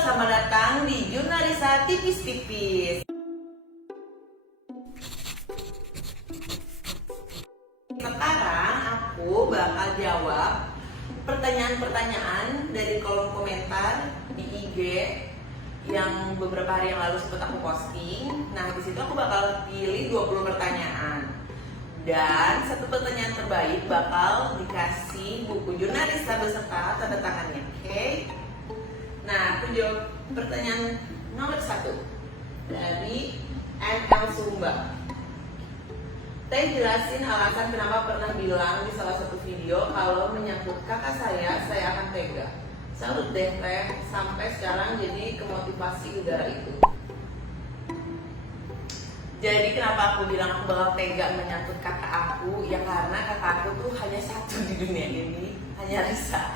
selamat datang di Jurnalisa Tipis-Tipis. Sekarang aku bakal jawab pertanyaan-pertanyaan dari kolom komentar di IG yang beberapa hari yang lalu sempat aku posting. Nah, di situ aku bakal pilih 20 pertanyaan. Dan satu pertanyaan terbaik bakal dikasih buku Jurnalisa beserta tanda tangannya, oke? Nah, aku jawab pertanyaan nomor 1 dari NL Sumba. Teh jelasin alasan kenapa pernah bilang di salah satu video kalau menyangkut kakak saya akan tega. Salut deh Teh, sampai sekarang jadi kemotivasi udara itu. Jadi kenapa aku bilang aku bakal tega menyangkut kakak aku? Ya karena kakak aku tuh hanya satu di dunia ini, hanya Risa.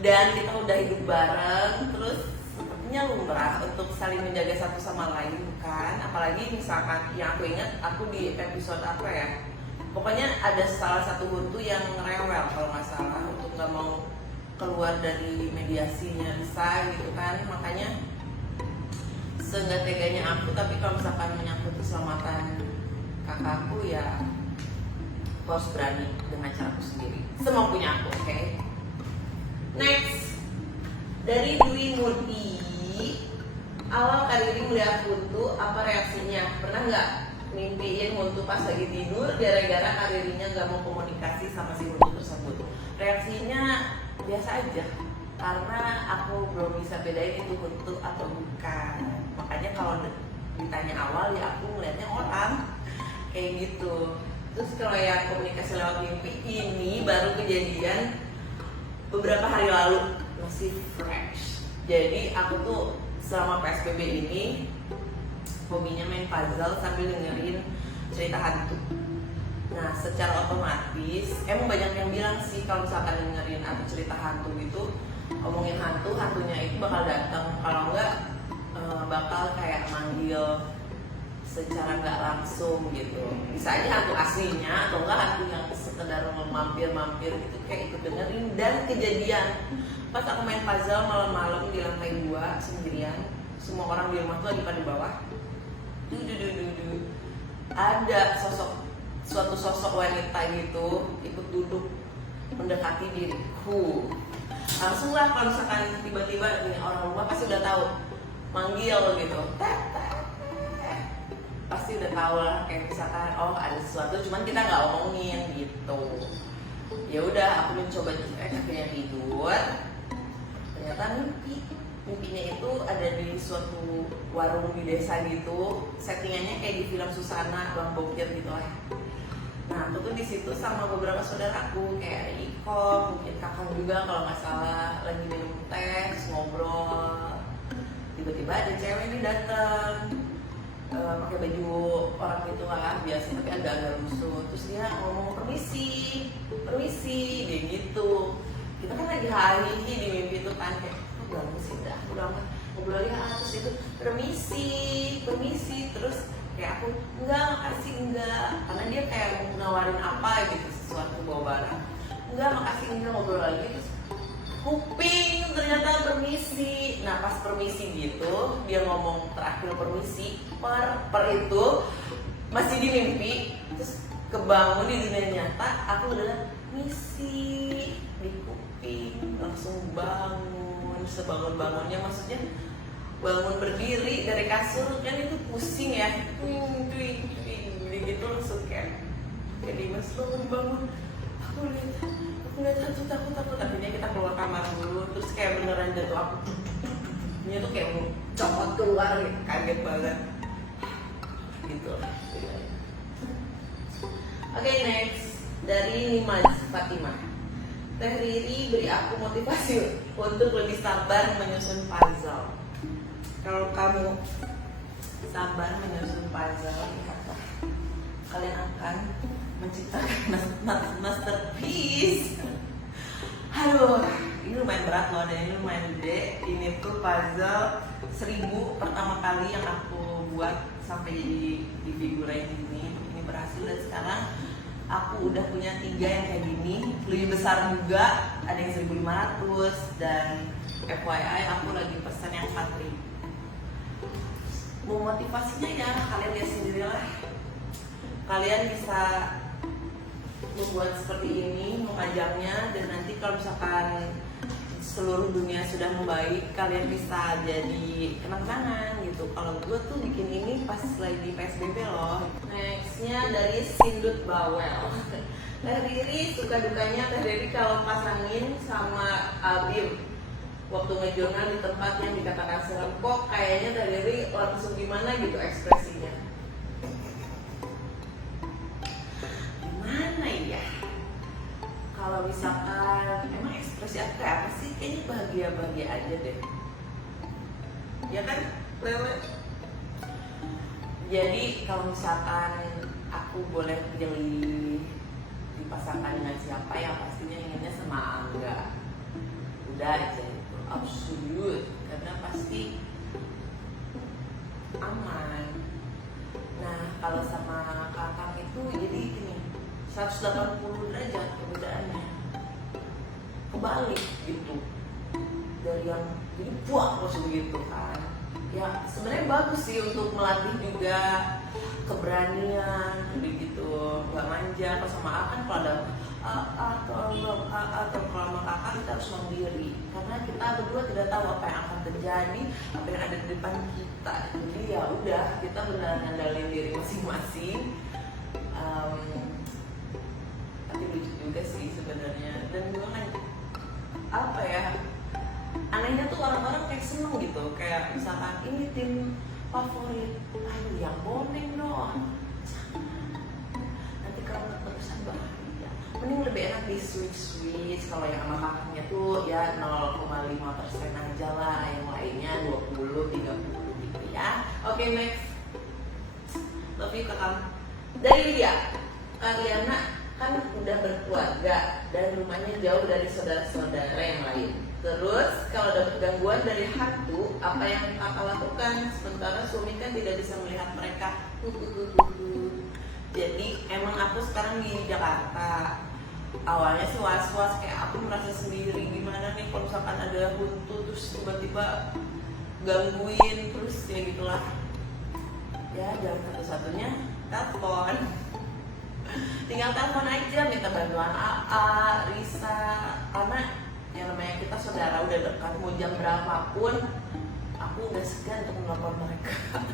Dan kita udah hidup bareng, terus sepertinya lumrah untuk saling menjaga satu sama lain, bukan? Apalagi misalkan yang aku ingat, aku di episode apa ya? Pokoknya ada salah satu huntu yang rewel kalau nggak salah, untuk nggak mau keluar dari mediasinya Risa gitu kan. Makanya seenggak teganya aku, tapi kalau misalkan menyangkut keselamatan kakakku ya aku harus berani dengan caraku sendiri, semampunya aku, oke? Next, dari Dwi Murti. Awal Kariri melihat huntu, apa reaksinya? Pernah nggak mimpiin huntu pas lagi tidur gara-gara Karirinya nggak mau komunikasi sama si huntu tersebut? Reaksinya biasa aja, karena aku belum bisa bedain itu huntu atau bukan. Makanya kalau ditanya awal ya aku melihatnya orang kayak gitu. Terus kalau yang komunikasi lewat mimpi ini baru kejadian beberapa hari lalu, masih fresh. Jadi aku tuh selama PSBB ini hobinya main puzzle sambil dengerin cerita hantu. Nah, secara otomatis emang banyak yang bilang sih kalau misalkan dengerin atau cerita hantu gitu, ngomongin hantu, hantunya itu bakal datang. Kalau enggak bakal kayak manggil secara nggak langsung gitu. Bisa aja hantu aslinya atau enggak hantu yang sekedar mampir-mampir gitu, kayak ikut dengerin. Dan kejadian pas aku main puzzle malam-malam di lantai 2 sendirian, semua orang di rumah tuh lagi pada bawah. Ada suatu sosok wanita gitu ikut duduk mendekati diriku. Langsung lah kalau misalkan tiba-tiba nih orang rumah pasti udah tahu, manggil gitu, pasti udah tahu lah, kayak misalkan oh ada sesuatu cuman kita nggak omongin gitu. Ya udah aku mencoba akhirnya tidur, ternyata mimpinya itu ada di suatu warung di desa gitu, settingannya kayak di film Susana Bang Bokir gitu lah. Nah aku tuh di situ sama beberapa saudaraku kayak Iko, mungkin kakak juga kalau nggak salah, lagi minum teh, ngobrol. Tiba-tiba ada cewek ini datang, pakai baju orang gitu lah biasa, tapi agak-agak lusuh. Terus dia ngomong permisi, dia gitu. Kita kan lagi hari di mimpi itu kan kayak udah sih, udah ngobrolnya terus itu permisi, terus kayak aku enggak, makasih enggak, karena dia kayak mau nawarin apa gitu, sesuatu bawa barang. Enggak, makasih enggak, ngobrol lagi. Terus kuping ternyata permisi. Nah pas permisi gitu dia ngomong terakhir permisi per itu masih di mimpi, terus kebangun di dunia nyata aku udah misi di kuping, langsung bangun sebangun-bangunnya, maksudnya bangun berdiri dari kasur kan itu pusing ya, gitu langsung kayak Dimas bangun. Aku lihat takut. Akhirnya kita keluar kamar dulu, terus kayak beneran jatuh, aku dia tuh kayak mau copot keluar gitu, kaget banget gitu. Oke, next dari Nimaz Fatimah. Teh Riri beri aku motivasi untuk lebih sabar menyusun puzzle. Kalau kamu sabar menyusun puzzle, lihatlah kalian akan menciptakan masterpiece. Aduh, ini lumayan berat loh, dan ini lumayan gede. Ini tuh puzzle 1000 pertama kali yang aku buat sampai di figura ini berhasil. Dan sekarang aku udah punya 3 yang kayak gini, lebih besar juga, ada yang 1500. Dan FYI aku lagi pesan yang 4 motivasinya ya kalian lihat sendirilah. Kalian bisa membuat seperti ini, mengajarnya, dan nanti kalau misalkan seluruh dunia sudah membaik, kalian bisa jadi kenang-kenangan gitu. Kalau gue tuh bikin ini pas lagi PSBB loh. Nextnya dari Sindut Bawel. Teh Riri, suka dukanya Teh Riri kalau pasangin sama Abim waktu ngejurnal di tempat yang dikatakan serem, kok kayaknya Teh Riri langsung gimana gitu ekspresinya. Gimana ya? Kalau misalkan emang ekspresi aku kayak apa sih? Kayaknya bahagia-bahagia aja deh. Ya kan, Lele? Jadi kalau misalkan aku boleh pilih dipasangkan dengan siapa, ya pastinya inginnya sama Angga. Udah aja itu, absolut. Karena pasti aman. Nah, kalau sama kakak itu jadi gini, 180 derajat perbedaannya, kebalik gitu, dari yang jadi buah terus begitu kan. Ya sebenarnya bagus sih untuk melatih juga keberanian begitu, nggak manja. Kalau sama A kan kalau ada atau kalau sama kakak kita harus mandiri, karena kita berdua tidak tahu apa yang akan terjadi, apa yang ada di depan kita. Jadi ya udah, kita benar ngandalin diri masing-masing. Tapi lucu juga sih sebenarnya, dan gue kan apa ya, anehnya tuh orang-orang kayak seneng gitu, kayak misalkan ini tim favorit, aduh yang boneng dong, nanti kalau keterusan bahaya, mending lebih enak di switch kalau yang sama kakaknya tuh ya 0,5% aja lah, yang lainnya 20-30 gitu ya. Oke, next, love you kakak. Dari dia, Ariana kan udah berkeluarga dan rumahnya jauh dari saudara-saudara yang lain. Terus kalau dapat gangguan dari hantu, apa yang kakak lakukan? Sementara suami kan tidak bisa melihat mereka. Jadi emang aku sekarang di Jakarta. Awalnya sih was-was, kayak aku merasa sendiri, gimana nih kalau misalkan ada hantu terus tiba-tiba gangguin, terus ya gitulah. Ya jalan satu-satunya telepon. Tinggal telepon aja, minta bantuan AA, Risa, karena yang namanya kita saudara udah dekat, mau jam berapapun aku udah segan untuk menelpon mereka.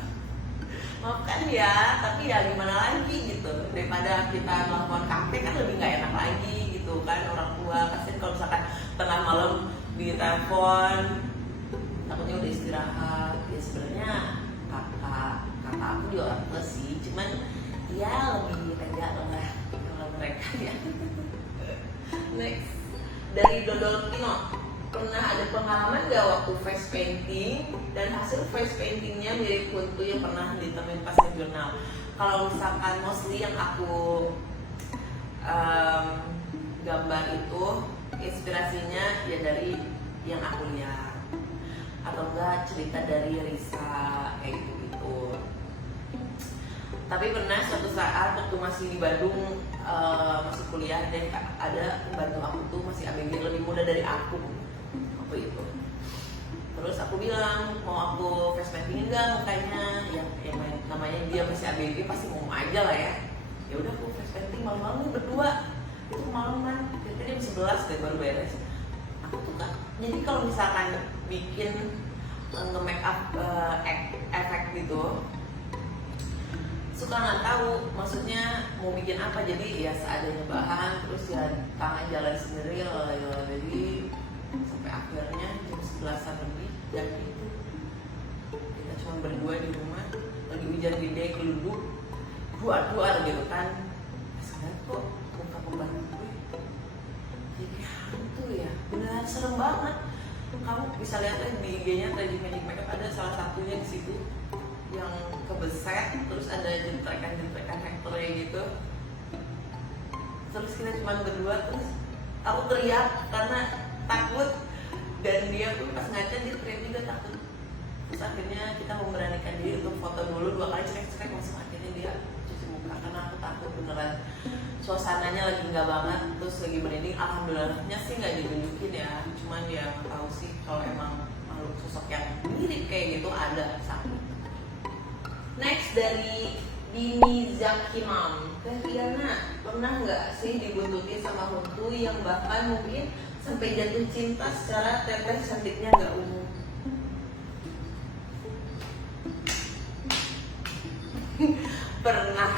Maafkan ya, tapi ya gimana lagi gitu, daripada kita telepon kafe kan lebih nggak enak lagi gitu kan. Orang tua kasihan kalau misalkan tengah malam di telepon, takutnya udah istirahat. Ya sebenarnya kakak aku juga orang tua sih, cuman ya lebih tega lah kalau mereka ya. Next, dari Dodol Kino, pernah ada pengalaman gak waktu face painting dan hasil face paintingnya mirip hantu yang pernah ditemuin pas di jurnal? Kalau misalkan mostly yang aku gambar itu inspirasinya ya dari yang aku lihat, atau enggak cerita dari Risa kayak gitu. Tapi pernah suatu saat waktu masih di Bandung, masih kuliah, dan ada pembantu aku tuh masih ABG lebih muda dari aku waktu itu. Terus aku bilang, mau aku face paintingin gak mukanya? Ya namanya dia masih ABG pasti mau aja lah ya. Ya udah aku face painting malam-malam berdua. Itu malaman, kira-kira jam 11 deh baru beres. Aku tuh kan, jadi kalau misalkan bikin nge-make up efek gitu, suka nggak tahu maksudnya mau bikin apa, jadi ya seadanya bahan, terus ya tangan jalan sendiri lah. Jadi sampai akhirnya jam 11-an lebih, dan itu kita cuma berdua di rumah, lagi hujan gede, geluduk dua gitu kan. Sadar kok muka pembantu gue jadi hantu ya, beneran serem banget. Kamu bisa lihat di IG-nya Tragic Magic Makeup, ada salah satunya di situ yang kebeset, terus ada jentrekan hektarnya gitu. Terus kita cuma berdua, terus aku teriak karena takut, dan dia pun pas ngaca dia teriak juga takut. Terus akhirnya kita memberanikan diri untuk foto dulu 2 kali, cek langsung akhirnya dia cuci muka karena aku takut beneran. Suasananya lagi nggak banget, terus lagi merinding. Alhamdulillahnya sih nggak ditunjukin ya, cuman dia nggak tahu sih kalau emang makhluk sosok yang mirip kayak gitu ada saat itu. Next dari Dini Zakimam. Riana, pernah nggak sih dibuntuti sama hantu yang bahkan mungkin sampai jatuh cinta secara teteh cantiknya nggak umum? Pernah.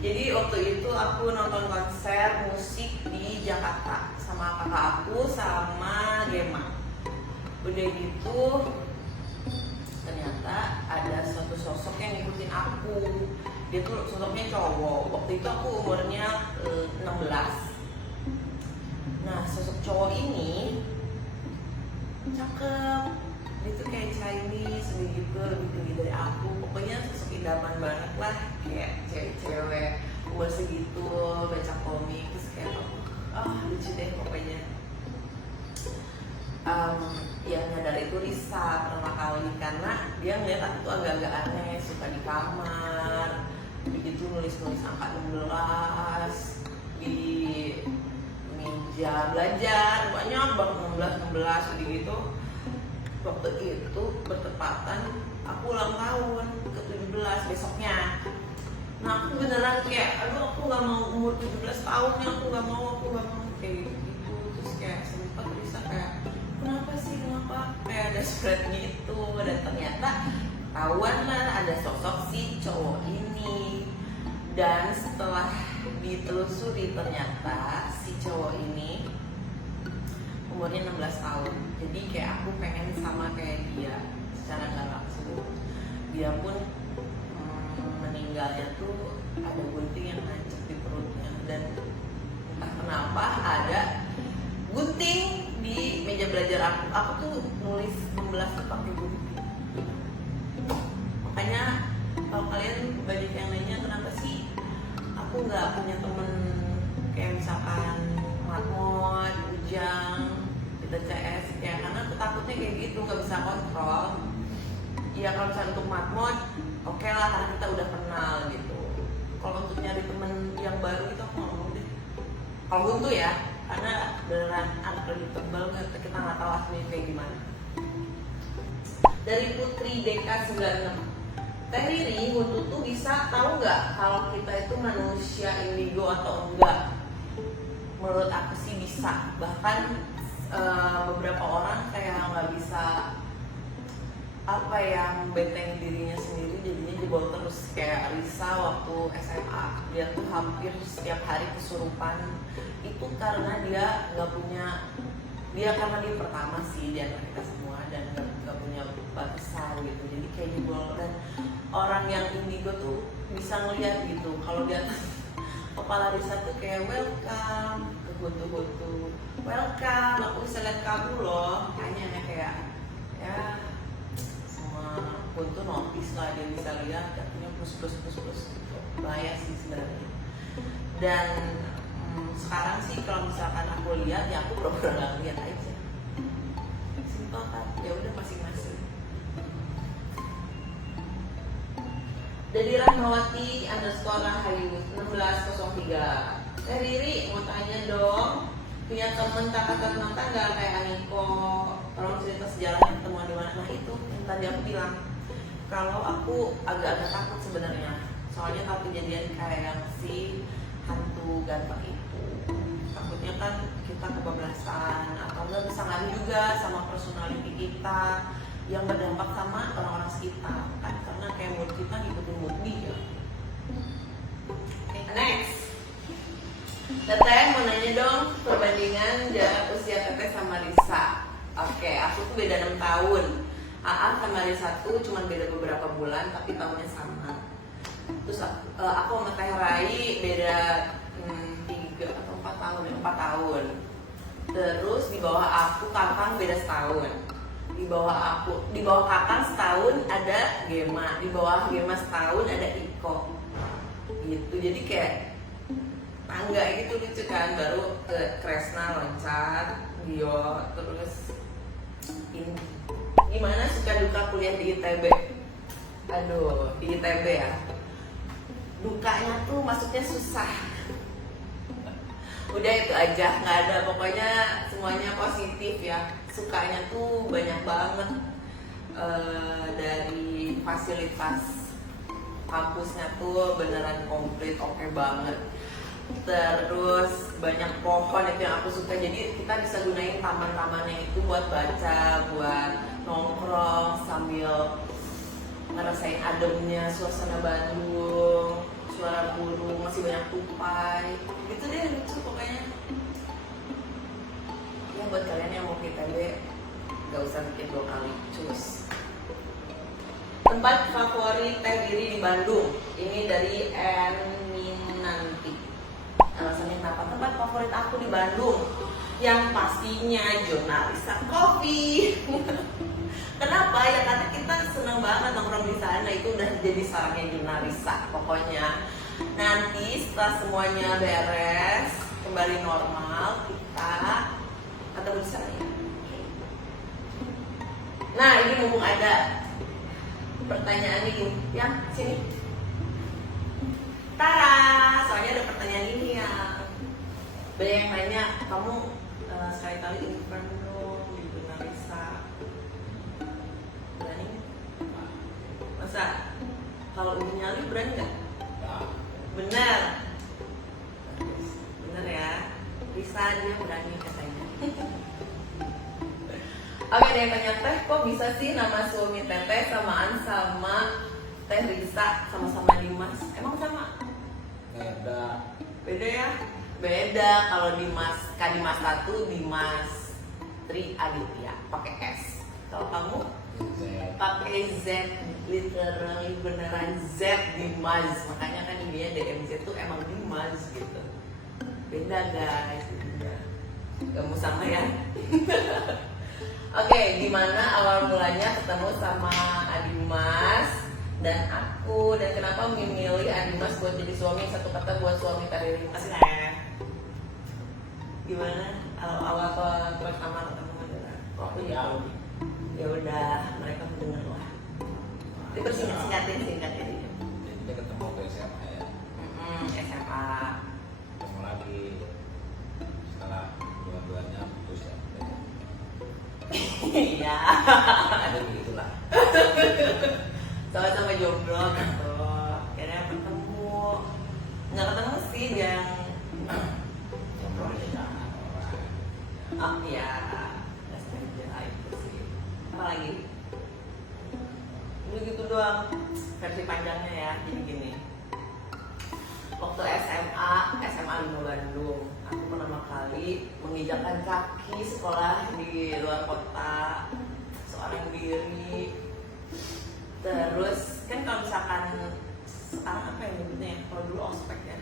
Jadi waktu itu aku nonton konser musik di Jakarta sama kakak aku sama Gema. Udah gitu ternyata ada suatu sosok yang ngikutin aku. Dia tuh sosoknya cowok. Waktu itu aku umurnya 16. Nah, sosok cowok ini cakep. Dia tuh kayak Chinese gitu, lebih tinggi dari aku. Pokoknya sosok idaman banget lah. Kayak cewek-cewek umur segitu, baca komik. Terus kayak, lucu deh pokoknya. Yang nyadar itu Risa pertama kali. Karena dia ngeliat aku tuh agak-agak aneh. Suka di kamar, begitu nulis-nulis angka 16 di meja belajar, banyak banget 16 gitu. Waktu itu bertepatan aku ulang tahun ke 17 besoknya. Nah aku beneran kayak, aduh aku gak mau umur 17 tahun ya, aku gak mau kayak gitu. Terus kayak sempat bisa kayak, kenapa kayak ada spread gitu. Dan ternyata ketahuan lah ada sosok si cowok ini. Dan setelah ditelusuri ternyata si cowok ini umurnya 16 tahun. Jadi kayak aku pengen sama kayak dia secara gak langsung. Dia pun meninggalnya tuh ada gunting yang nancep di perutnya. Dan entah kenapa ada gunting di meja belajar aku. Aku tuh nulis 16 tuh pakai gunting. Makanya kalau kalian banyak yang nanya kenapa sih aku nggak punya temen kayak misalkan Matmod, Ujang, kita CS ya, karena aku takutnya kayak gitu nggak bisa kontrol. Ya kalau misalnya untuk Matmod, oke lah karena kita udah kenal gitu. Kalau untuk nyari temen yang baru itu aku nggak mau deh. Kalau buntu ya, karena beneran unpredictable, kita nggak tahu aslinya kayak gimana. Dari Putri DK 96. Teh Riri, Huntu tuh bisa tahu nggak kalau kita itu manusia indigo atau enggak? Menurut aku sih bisa. Bahkan beberapa orang kayak nggak bisa membentengin dirinya sendiri, jadinya jebol terus. Kayak Risa waktu SMA, dia tuh hampir setiap hari kesurupan. Itu karena dia nggak punya, karena dia pertama sih di antara kita semua dan nggak punya batasan gitu. Jadi kayak jebol. Dan orang yang indigo tuh bisa ngeliat gitu kalau dia kepala Risa tuh kayak welcome ke Huntu, welcome, aku bisa lihat kamu loh. Kayaknya kayak ya semua Huntu notice lah, dia bisa lihat artinya plus gitu. Bahaya sih sebenarnya. Dan sekarang sih kalau misalkan aku lihat ya aku pura-pura nggak lihat aja. Simpel kan, ya udah masing-masing. Dari Rahmawati _Rahayu 1603. Teh Riri mau tanya dong, punya temen kakak nonton nggak kayak Aniko? Tolong cerita sejarahnya ketemuan di mana. Nah itu yang tadi aku bilang, kalau aku agak-agak takut sebenarnya, soalnya kalau kejadian kayak yang si hantu ganteng itu, takutnya kan kita kebablasan atau nggak bisa ngaruh juga sama personality kita yang berdampak sama orang-orang sekitar kan, karena kayak mood kita ngikutin mood dia. Next, Teteh mau nanya dong perbandingan jarak usia Teteh sama Risa. Oke, aku tuh beda 6 tahun. AA sama Risa tuh cuma beda beberapa bulan tapi tahunnya sama. Terus aku sama Teh Rai beda 3 atau 4 tahun, 4 tahun. Terus di bawah aku Kakang beda setahun. Di bawah Kakang setahun ada Gema, di bawah Gema setahun ada Iko gitu. Jadi kayak tangga gitu, lucu kan. Baru ke Kresna loncat, Dio, terus ini gimana suka duka kuliah di ITB. Aduh, di ITB ya, dukanya tuh masuknya susah. Udah itu aja, nggak ada, pokoknya semuanya positif ya. Sukanya tuh banyak banget, dari fasilitas kampusnya tuh beneran komplit, oke banget. Terus banyak pohon itu yang aku suka, jadi kita bisa gunain taman-tamannya itu buat baca, buat nongkrong sambil ngerasain ademnya suasana Bandung, suara burung, masih banyak tupai, gitu deh, lucu pokoknya. Ya buat kalian yang mau ke ITB, gak usah mikir 2 kali, cus. Tempat favorit teh diri di Bandung, ini dari Eminanti. Alasannya kenapa tempat favorit aku di Bandung? Yang pastinya Jurnalisa Coffee. Kenapa? Ya karena kita seneng banget nongkrong di sana, itu udah jadi sarangnya Jurnalisa. Pokoknya nanti setelah semuanya beres, kembali normal, kita ketemu di sana ya. Nah ini mumpung ada pertanyaan ini, ya sini. Tara, soalnya ada pertanyaan ini ya. Banyak yang nanya, kamu sekali-kali intern dong di Jurnalisa. Berani? Masa? Kalau udah nyali berani nggak? Bener. Bener ya. Bisa, dia berani katanya. Oke, ada yang tanya, Teh kok bisa sih nama suami Teteh samaan sama Teh Risa, sama-sama Dimas? Emang sama? Beda ya? Beda. Kalau Dimas, Kak Dimas 1, Dimas Tri Aditya pakai S. Kalau kamu pakai Z, literally beneran Z, Dimas. Makanya kan dia DMZ tuh emang Dimas gitu. Beda guys, beda. Kamu sama ya? Oke, gimana awal mulanya ketemu sama Adimas dan aku, dan kenapa memilih Adimas buat jadi suami? Satu kata buat suami tadi. Kasih ya. Gimana awal pertama ketemu adalah? Oh iya. Ya udah, mereka mendengar lah. Itu singkatin. Kita ketemu ke SMA ya. SMA. Ketemu lagi setelah 2 bulannya putus ya. Iya. Ada begitulah. Sama-sama jomblo gitu. Akhirnya ketemu. Nggak ketemu sih yang Ngobrol aja jangan orang. oh iya, nggak sengaja itu sih. Apa lagi? Udah gitu doang. Versi panjangnya ya, jadi gini. Waktu SMA 5 Bandung, aku pertama kali menginjakkan kaki sekolah di luar kota, seorang diri. Terus kan kalau misalkan sekarang apa yang nyebutnya ya? Kalau dulu ospek ya,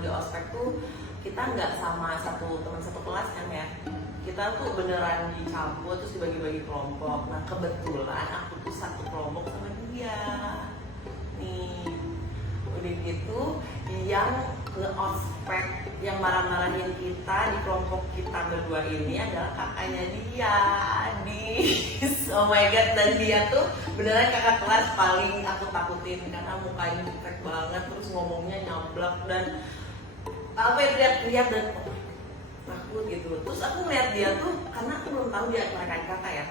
di ospek tuh kita nggak sama teman satu kelas kan ya. Kita tuh beneran dicampur terus dibagi-bagi kelompok. Nah kebetulan aku tuh satu kelompok sama dia. Nih, udah gitu yang ke ospek yang marah-marahin kita di kelompok kita berdua ini adalah kakaknya dia, Adis. Oh my god, dan dia tuh beneran kakak kelas paling aku takutin karena mukanya jutek banget, terus ngomongnya nyablak dan apa ya, teriak-teriak dan takut gitu. Terus aku ngeliat dia tuh, karena aku belum tahu dia kakak kakak ya,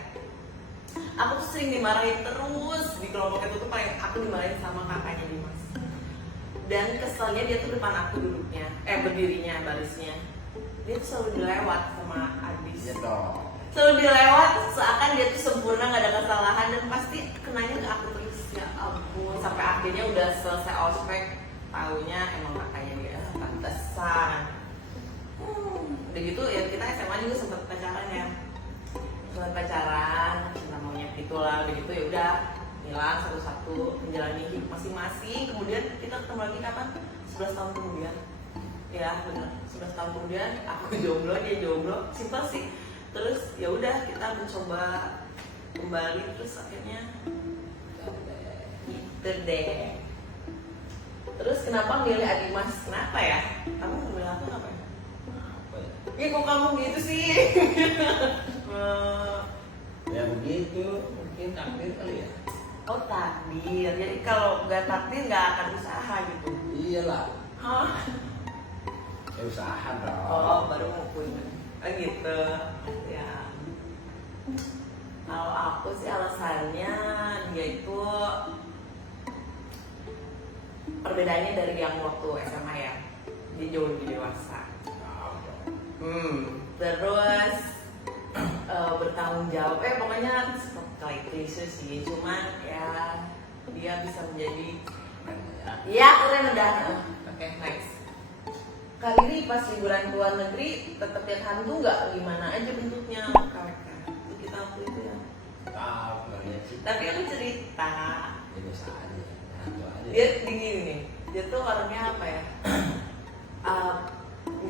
aku tuh sering dimarahin terus di kelompok itu tuh, paling aku dimarahin sama kakaknya Dimas. Dan keselnya dia tuh depan aku duduknya, berdirinya, barisnya. Dia tuh selalu dilewat sama Adis. Iya dong. Selalu dilewat, seakan dia tuh sempurna, gak ada kesalahan, dan pasti kenanya ke aku terus. Ya ampun, sampai akhirnya udah selesai ospek, taunya emang kakaknya dia, pantesan. Udah gitu ya kita SMA juga sempet pacaran ya. Sempet pacaran, cinta monyet gitulah, udah gitu ya udah hilang satu-satu, menjalani hidup masing-masing. Kemudian kita ketemu lagi kapan? 11 tahun kemudian. Ya benar, 11 tahun kemudian aku jomblo, dia jomblo, simpel sih. Terus ya udah kita mencoba kembali, terus akhirnya gitu deh. Terus kenapa milih Adimas? Kenapa ya? Kamu milih aku kenapa ya? Apa ya? Ya kok kamu gitu sih? Ya begitu, mungkin takdir kali ya. Oh takdir, jadi kalau nggak takdir nggak akan usaha gitu. Iyalah. Hah? Ya usaha dong. Oh baru mau punya. Gitu. Ya. Kalau aku sih alasannya dia itu perbedaannya dari yang waktu SMA ya, dia jauh lebih dewasa. Terus bertanggung jawab, pokoknya kayak klise sih, cuman ya dia bisa menjadi ya keren udah. Oke, next. Kali ini pas liburan ke luar negeri tetap lihat hantu nggak? Gimana aja bentuknya? Itu kita waktu itu ya. Tahu banget sih. Tapi aku cerita. Ya biasa aja. Hantu aja. Dia dingin nih. Dia tuh orangnya apa ya?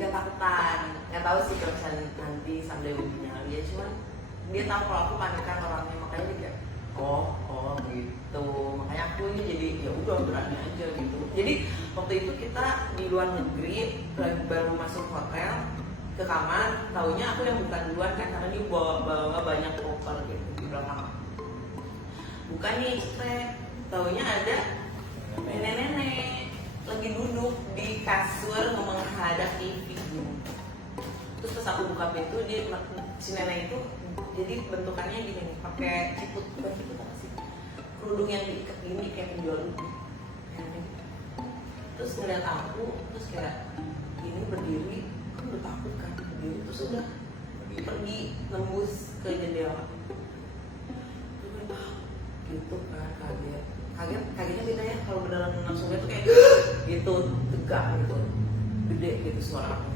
Nggak takutan. Nggak tahu sih kalau misalnya nanti sambil ujinya dia, cuman dia tahu kalau aku panikan orangnya, makanya dia kayak oh gitu. Makanya aku ini jadi ya udah berani aja gitu. Jadi waktu itu kita di luar negeri baru masuk hotel ke kamar, taunya aku yang bukan duluan kan, karena dia bawa banyak koper gitu di belakang. Bukan nih cekrek, taunya ada nenek-nenek lagi duduk di kasur menghadap TV. Terus pas aku buka pintu, dia si nenek itu jadi bentukannya gini nih, pakai ciput, bukan ciput apa sih? Kerudung yang diikat gini kayak penjual ubi. Terus ngeliat aku, terus kayak ini berdiri, kan udah takut kan berdiri, terus udah pergi nembus ke jendela. Gitu kan, kagetnya beda ya, kalau beneran langsung tuh kayak gitu, tegak gitu, gede gitu suara aku.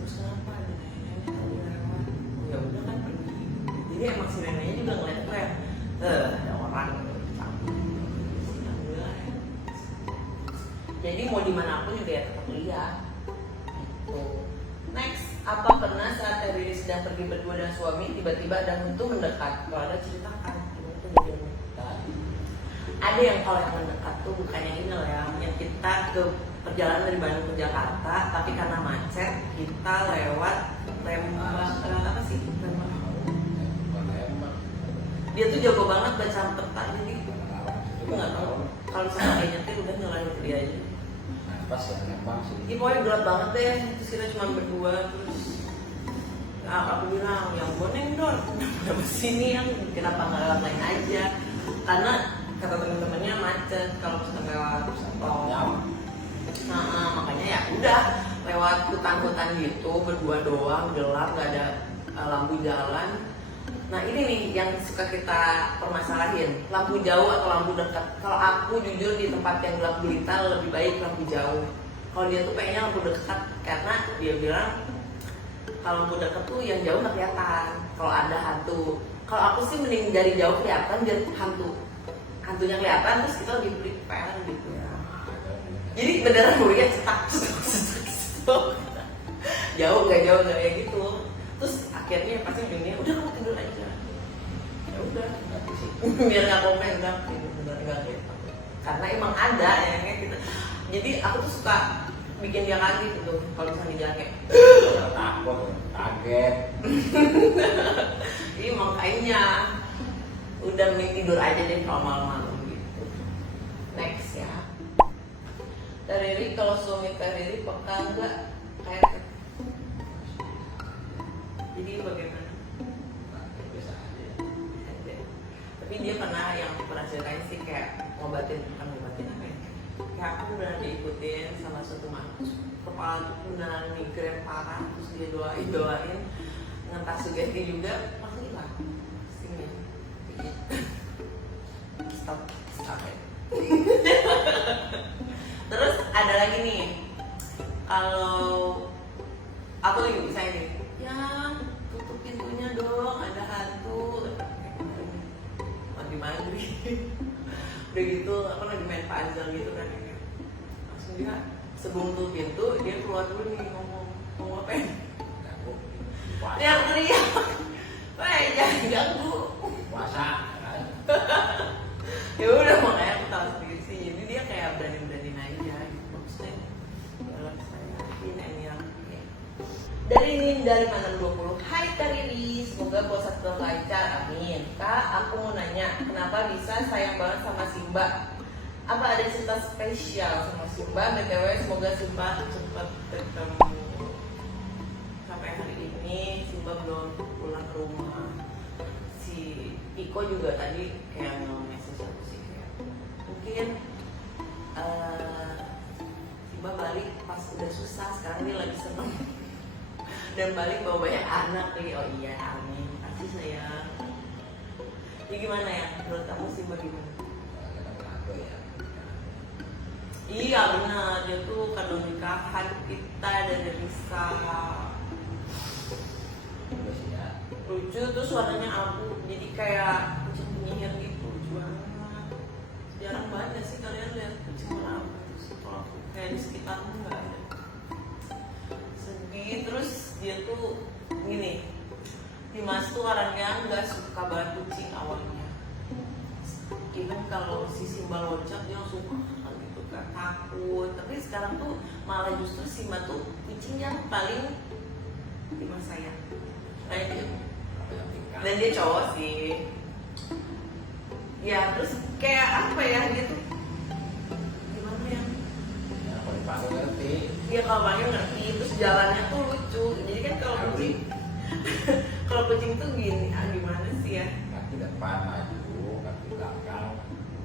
Terus kenapa ada nenek tadi lewat? Ya udah kan pergi. Jadi emang si neneknya juga ngeliat gue ya, ada orang gitu, alhamdulillah ya. Jadi mau dimanapun juga ya tetap lihat. Gitu. Next, apa pernah saat Riri sedang pergi berdua dengan suami tiba-tiba ada hantu mendekat? Kalau ada ceritakan gimana tuh kejadiannya? Ada yang kalau yang mendekat tuh bukan yang ini loh ya, yang kita ke perjalanan dari Bandung ke Jakarta, tapi karena macet kita lewat Lembang, apa sih? Lembang. Dia tuh jago banget baca peta, jadi aku nggak tahu kalau misalnya dia nyetir udah nyalahin itu dia aja. Pas ya Lembang sih. Ini pokoknya gelap banget deh, terus kita cuma berdua, terus aku bilang yang boneng dong, kenapa sini yang kenapa nggak lewat lain aja? Karena kata teman-temannya macet kalau misalnya lewat tol. Makanya ya udah lewat hutan-hutan gitu berdua doang, gelap, nggak ada lampu jalan. Nah ini nih yang suka kita permasalahin, lampu jauh atau lampu dekat. Kalau aku jujur di tempat yang gelap gulita lebih baik lampu jauh. Kalau dia tuh pengennya lampu dekat, karena dia bilang kalau lampu dekat tuh yang jauh nggak kelihatan kalau ada hantu. Kalau aku sih mending dari jauh kelihatan biar hantunya kelihatan, terus kita lebih prepare gitu ya. Jadi beneran murinya cetak jauh nggak kayak gitu. Terus akhirnya pasti ujungnya udah kamu tidur aja. Ya udah, biar nggak komen nggak bener kayak karena emang ada ya kayak gitu. Jadi aku tuh suka bikin dia kaget gitu kalau misalnya dia kayak takut, kaget. Jadi makanya udah mending tidur aja deh kalau malam-malam gitu. Next ya. Riri, kalau suami Riri peka enggak kayak jadi bagaimana? Biasa aja. Tapi dia pernah yang pernah ceritain sih kayak ngobatin apa ya? Kayak aku udah diikutin sama suatu makhluk kepala tuh beneran migrain parah, terus dia doain ngentas sugesti juga pasti lah. Sini. Stop ya. Terus ada lagi nih, kalau aku lagi bisa ini, ya tutup pintunya dong, ada hantu. Lagi maghrib, udah gitu, aku lagi main puzzle gitu kan, langsung dia sebelum tutup pintu dia keluar dulu nih ngomong apa ya? Dia teriak, weh jangan ganggu. Puasa. Ya udah makanya aku tahu sendiri sih, jadi dia kayak berani-beraniin aja gitu maksudnya. Kalau saya ini yang dari Ninda 520, hai Kak Riri, semoga puasa tetap lancar, amin. Kak, aku mau nanya, kenapa bisa sayang banget sama Simba? Apa ada cerita spesial sama Simba? BTW semoga Simba cepat ketemu. Sampai hari ini Simba belum pulang ke rumah. Si Iko juga tadi kayak nge-message aku sih kayak mungkin balik pas udah susah, sekarang dia lagi seneng dan balik bawa banyak anak nih. Oh iya, amin, kasih sayang. Ini gimana ya menurut kamu sih, bagaimana? Aku ya. Iya benar, dia tuh kado nikahan kita dari Risa. Terus ya. Lucu tuh suaranya aku, jadi kayak kucing penyihir gitu, lucu banget. Jarang banget sih kalian lihat kucing warna apa itu, kalau aku kayak di sekitarmu nggak ada. Sedih. Terus dia tuh gini, Dimas tuh orangnya nggak suka banget kucing awalnya. Even kalau si Simba loncat dia langsung gitu kan, takut. Tapi sekarang tuh malah justru Simba tuh kucing yang paling Dimas sayang. Nah itu, dan dia cowok sih. Ya terus kayak apa ya, dia tuh gimana ya? Ya, kalau dipanggil ngerti. Dia kalau panggil ngerti, terus jalannya tuh lucu. Jadi kan kalau kucing, kalau kucing tuh gini, gimana sih ya? Kaki depan maju, kaki belakang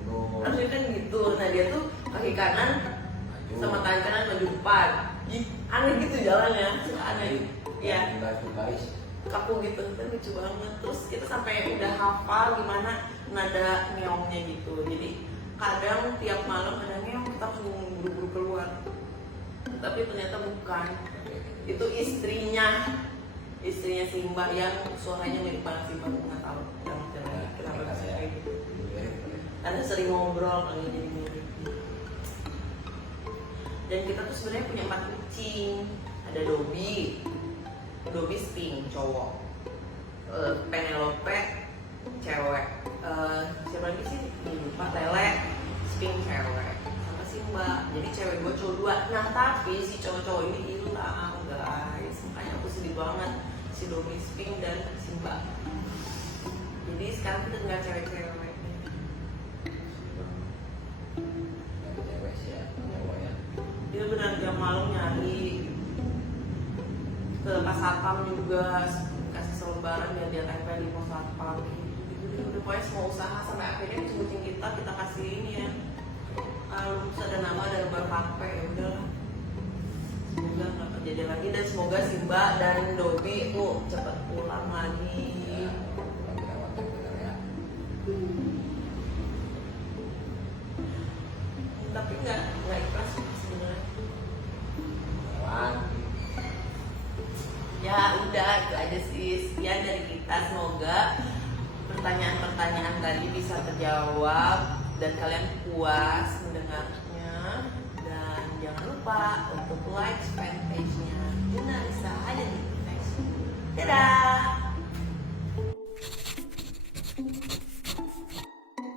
mundur. Harusnya kan gitu. Nah dia tuh kaki kanan Maju. sama tangan kanan maju depan. Ih, aneh gitu jalannya, aneh. Ya, Baris. kaku gitu, kan lucu banget. Terus kita sampai udah hafal gimana nada ngeongnya gitu. Jadi kadang tiap malam ada ngeong, kita harus buru-buru keluar. Tapi ternyata bukan, itu istrinya Simba yang suaranya mirip banget Simba. Aku nggak tahu kenapa bisa kayak gitu. Karena sering ngobrol kali jadi mirip. Dan kita tuh sebenarnya punya 4 kucing. Ada Dobby Sping cowok, Penelope cewek, siapa lagi sih? Lupa. Lele Sping cewek, sama Simba. Jadi cewek 2 cowok 2. Nah tapi si cowok-cowok ini hilang guys, makanya aku sedih banget, si Dobby Sping dan Simba. Jadi sekarang kita tinggal cewek-cewek. Cewek sih ya, cowoknya. Dia benar jam malam nyari ke pas satpam juga, kasih selebaran biar dia tempel di pos satpam gitu. Udah pokoknya semua usaha sampai akhirnya kucing kita kasih ini ya, kalau terus ada nama dan nomor HP. Ya udahlah, semoga nggak terjadi lagi dan semoga Simba dan Dobby itu cepat pulang lagi. Ya, pulang dirawat yang benar ya. Tapi nggak ikhlas sebenarnya. Lawan. Ya udah, itu aja sih, sekian dari kita. Semoga pertanyaan-pertanyaan tadi bisa terjawab dan kalian puas mendengarnya. Dan jangan lupa untuk like, fan page